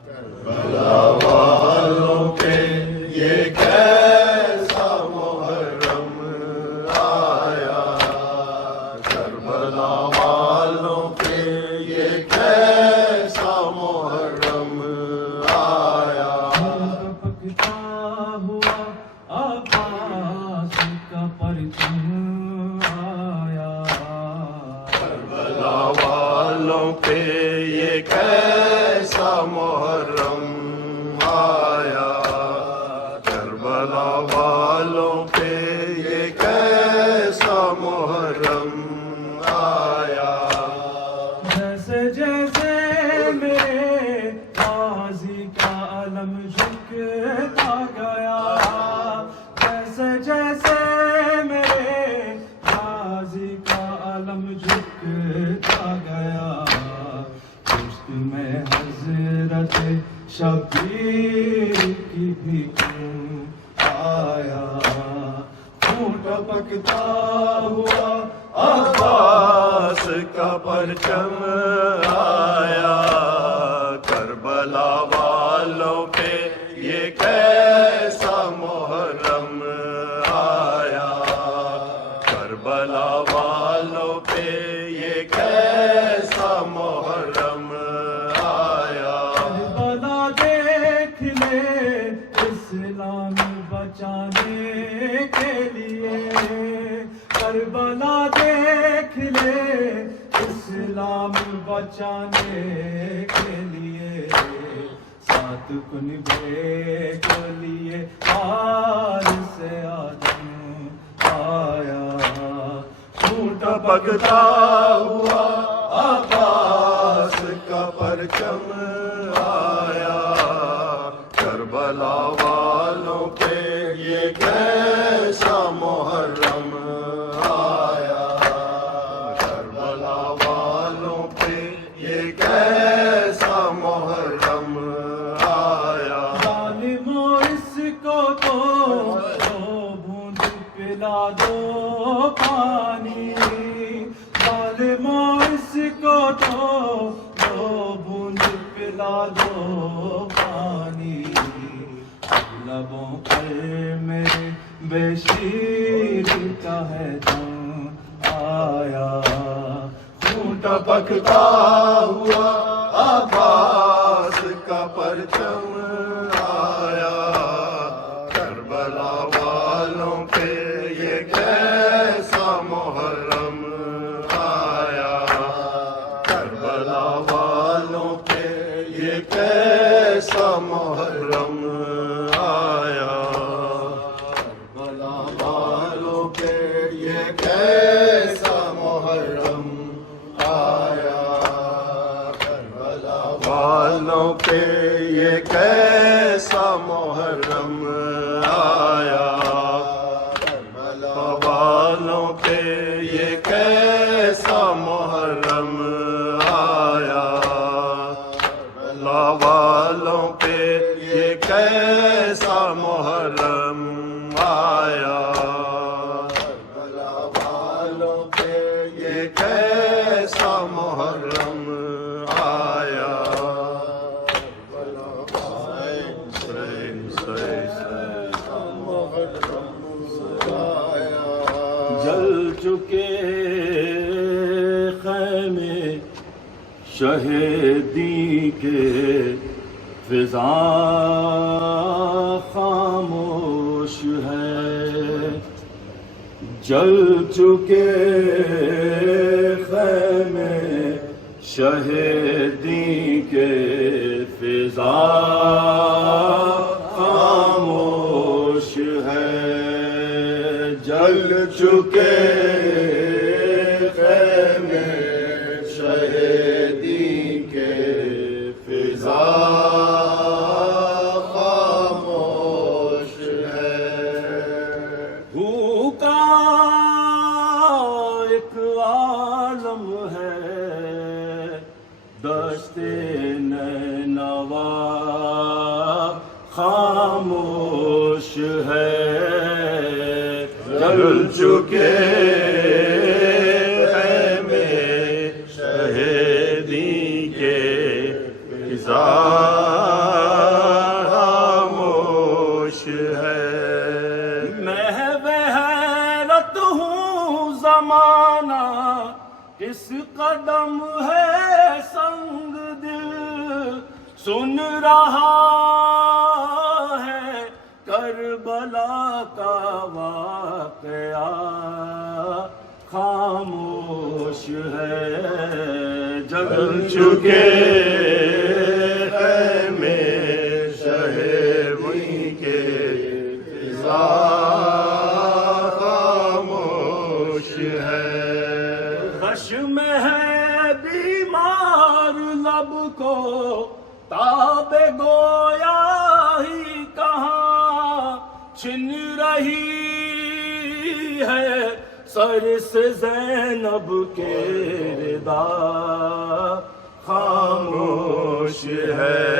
کربلا والوں کے یہ کیسا محرم آیا، کربلا والوں کے یہ کیسا محرم آیا، پکتا ہوا عباس کا پرچم آیا، کربلا والوں کے یہ کیسا محرم آیا، کربلا والوں پہ یہ کیسا محرم آیا، جیسے جیسے میرے غازی کا علم جھکتا گیا، جیسے جیسے میرے غازی کا علم جھکتا گیا، عشق میں حضرت شبیر کی بھی کیوں آیا، خون ٹپکتا ہوا عباس کا پرچم آیا، کربلا والوں پہ یہ کیسا محرم آیا، کربلا والوں پہ یہ کیسا محرم آیا، کربلا دیکھ لے اسلام بچانے کے لیے، کربلا دیکھ لے اسلام بچانے کے لیے، ساتھ کنبے کے لیے آل سے آدم آیا، خون ٹپکتا ہوا عباس کا پرچم آیا، کربلا والوں پہ یہ کیسا محرم آیا، کربلا والوں پہ یہ کیسا محرم آیا، ظالموں اس کو تو دو بوند پلا دو پانی، ظالموں اس کو تو دو بوند پلا دو پانی، لبوں پر میرے بشیر کا ہے دم آیا، خون ٹپکتا ہوا عباس کا پرچم آیا، کربلا والوں پہ یہ کیسا محرم آیا، کربلا والوں پہ یہ کیسا محرم آیا، کربلا والوں پہ یہ کیسا محرم آیا، کربلا والوں پہ یہ کیسا محرم آیا، کربلا والوں پہ یہ کیسا محرم آیا، کربلا والوں پہ یہ کیسا محرم آیا، کربلا والوں پہ یہ کیسا محرم آیا، جل چکے خیمے شہیدی کے، فضا خاموش ہے، جل چکے خیمے شہیدی کے، فضا خاموش ہے، جل چکے خیمے شہیدی کے، فضا خاموش ہے، بھوکا ایک عالم ہے، دشت نینوا خاموش ہے، جل چکے خیمے شہیدی کے، فضا سن رہا ہے کربلا کا واقعہ، خاموش ہے جل چکے خیمے شہوی کے، فضا خاموش ہے، غش میں ہے بیمار لب کو تاب گویا ہی کہاں، چھن رہی ہے سر سے زینب کے ردا، خاموش ہے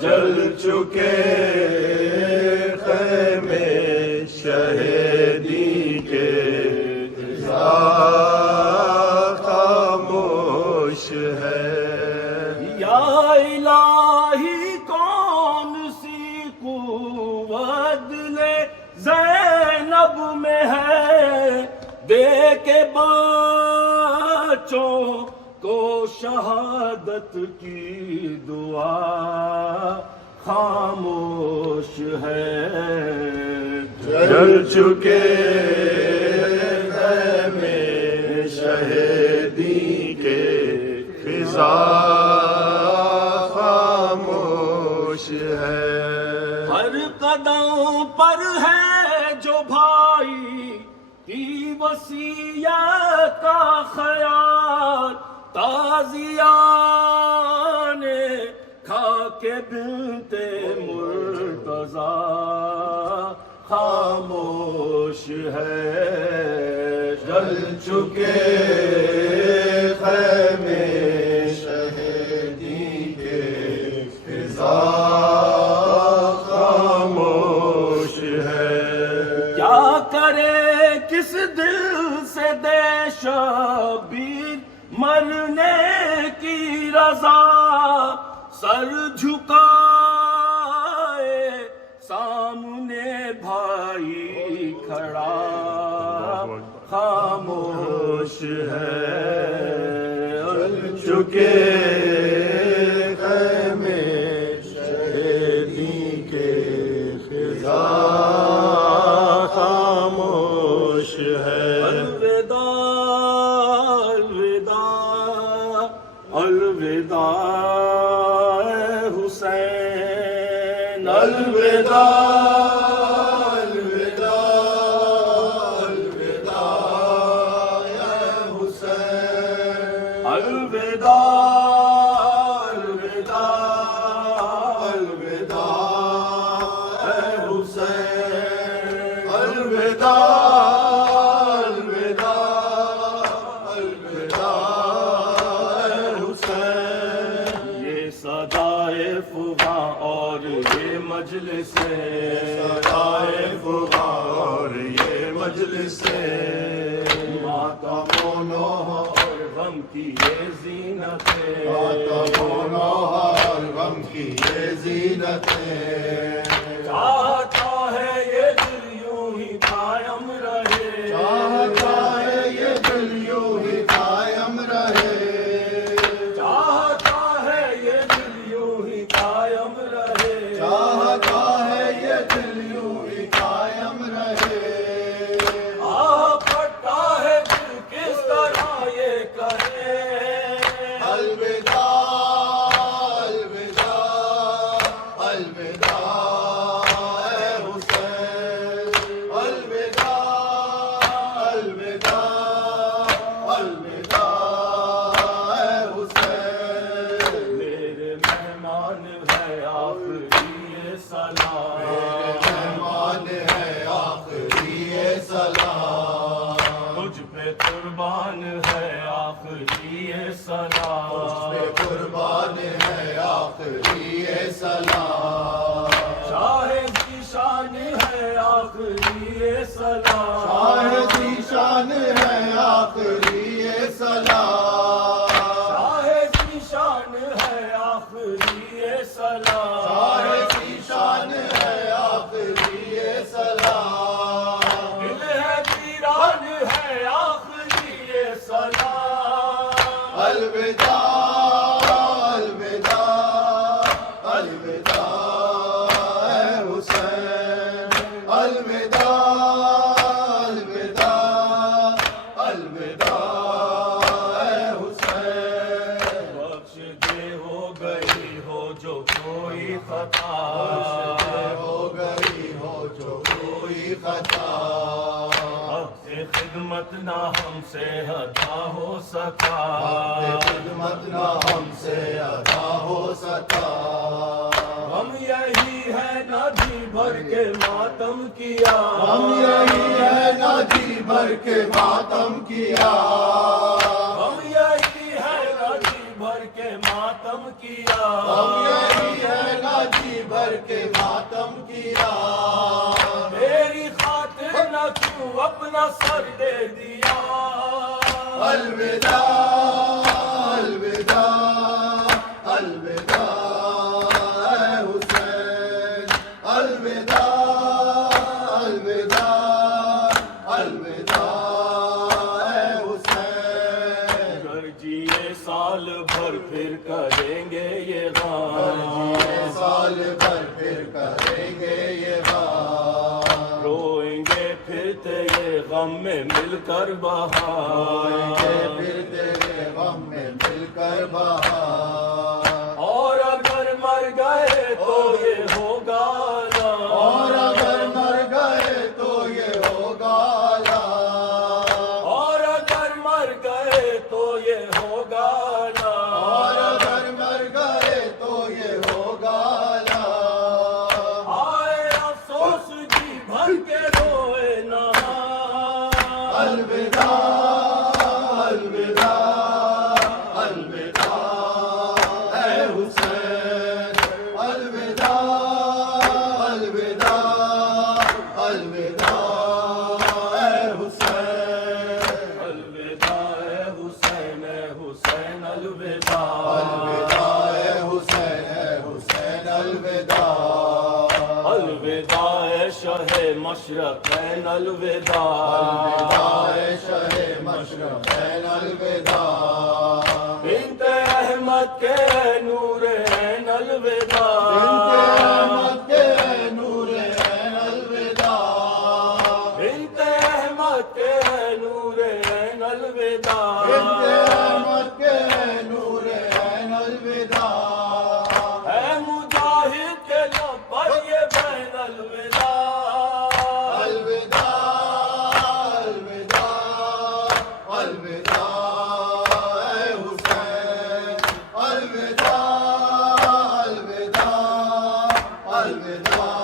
جل چکے خیمے شہیدی کے، فضا خاموش ہے، یا الہی کون سی قوت لے زینب میں ہے، دے کے بچوں کو شہادت کی دعا، خاموش ہے جل چکے خیمے شہیدی کے، فضا خاموش ہے، ہر قدم پر ہے جو بھائی کی وصیت کا خیال، تازیہ نے کھا کے بنت مرتضیٰ، خاموش ہے جل چکے خیمے شہیدی کے، فضا خاموش ہے، کیا کرے کس دل سے دے شبیر مرنے کی رضا، سر جھکائے سامنے بھائی کھڑا، خاموش ہے جل چکے خیمے شہیدی کے، فضا خاموش ہے، الوداع الوداع الوداع اے حسین، الوداع الوداع الوداع یا حسین، الوداع الوداع الوداع اے حسین، الوداع الوداع الوداع اے حسین، یہ صدائے فغاں اور یہ مجلس صدائے فغاں اور یہ مجلس، ماتم و نوح اور غم کی یہ زینت، ماتم و نوح اور غم کی یہ زینت، چاہتا ہے یہ دل یوں ہی قائم رہے، چاہتا ہے یہ دل یوں ہی قائم رہے، چاہتا ہے یہ دل یوں ہی قائم رہے، چاہتا ہے یہ دل یوں ہی قائم رہے، آہ پھٹتا ہے دل کس طرح یہ کرے، الوداع الوداع الوداع اے حسین، الوداع الوداع الوداع اے حسین، میرے مہمان ہے آخری یہ سلام، مہمان ہے آخری یہ سلام، تجھ پہ قربان ہے آخری یہ سلام، پہ قربان ہے آخری یہ سلام، شاہ ذیشان ہے آخری یہ سلام، شاہ ذیشان ہے آخری یہ سلام، شاہ ذیشان ہے آخری یہ سلام، شاہ ذیشان ہے آخری یہ سلام، دل ہے ویران ہے آخری یہ سلام، الوداع الوداع خطا ہو گئی ہو جو کوئی خطا وقت خدمت نہ ہم سے ادا ہو سکا خدمت نہ ہم سے ادا ہو سکا ہم یہی ہے نہ جی بھر کے ماتم کیا ہم یہی ہے نہ جی بھر کے ماتم کیا ہم یہی ہے نہ جی بھر کے ماتم کیا ہم یہی ہے نہ جی بھر کے ماتم کیا میری خاطر نہ کیوں اپنا سر دے دیا الوداع الوداع الوداع اے حسین الوداع الوداع الوداع اے حسین گر جیے سال بھر پھر کریں گے یہ غم یہ سال بھر پھر کریں گے یہ بات روئیں گے پھر تیرے غم میں مل کر بہار پھر تیرے غم میں مل کر بہار اور اگر مر گئے تو یہ ہوگا نا اور اگر مر گئے تو یہ ہوگا لا اور اگر مر گئے تو یہ ہوگا نا اور اگر مر گئے تو یہ ہوگا لا آئے افسوس جی بھر کے روئے نا الوداع الوداع الوداع اے حسین الوداع الوداع الوداع اے حسین الوداع اے حسین اے حسین الوداع الوداع اے حسین اے حسین الوداع الوداع اے شہ مشرقین الوداع اے شہ مشرقین الوداع بنت احمد کے نور عین الوداع بنت احمد کے نور عین الوداع بنت احمد کے نور عین الوداع بنت احمد کے نور عین الوداع اے مجاہد کے لب پر یہ بین الوداع الوداع الوداع الوداع اے حسین الوداع الوداع الوداع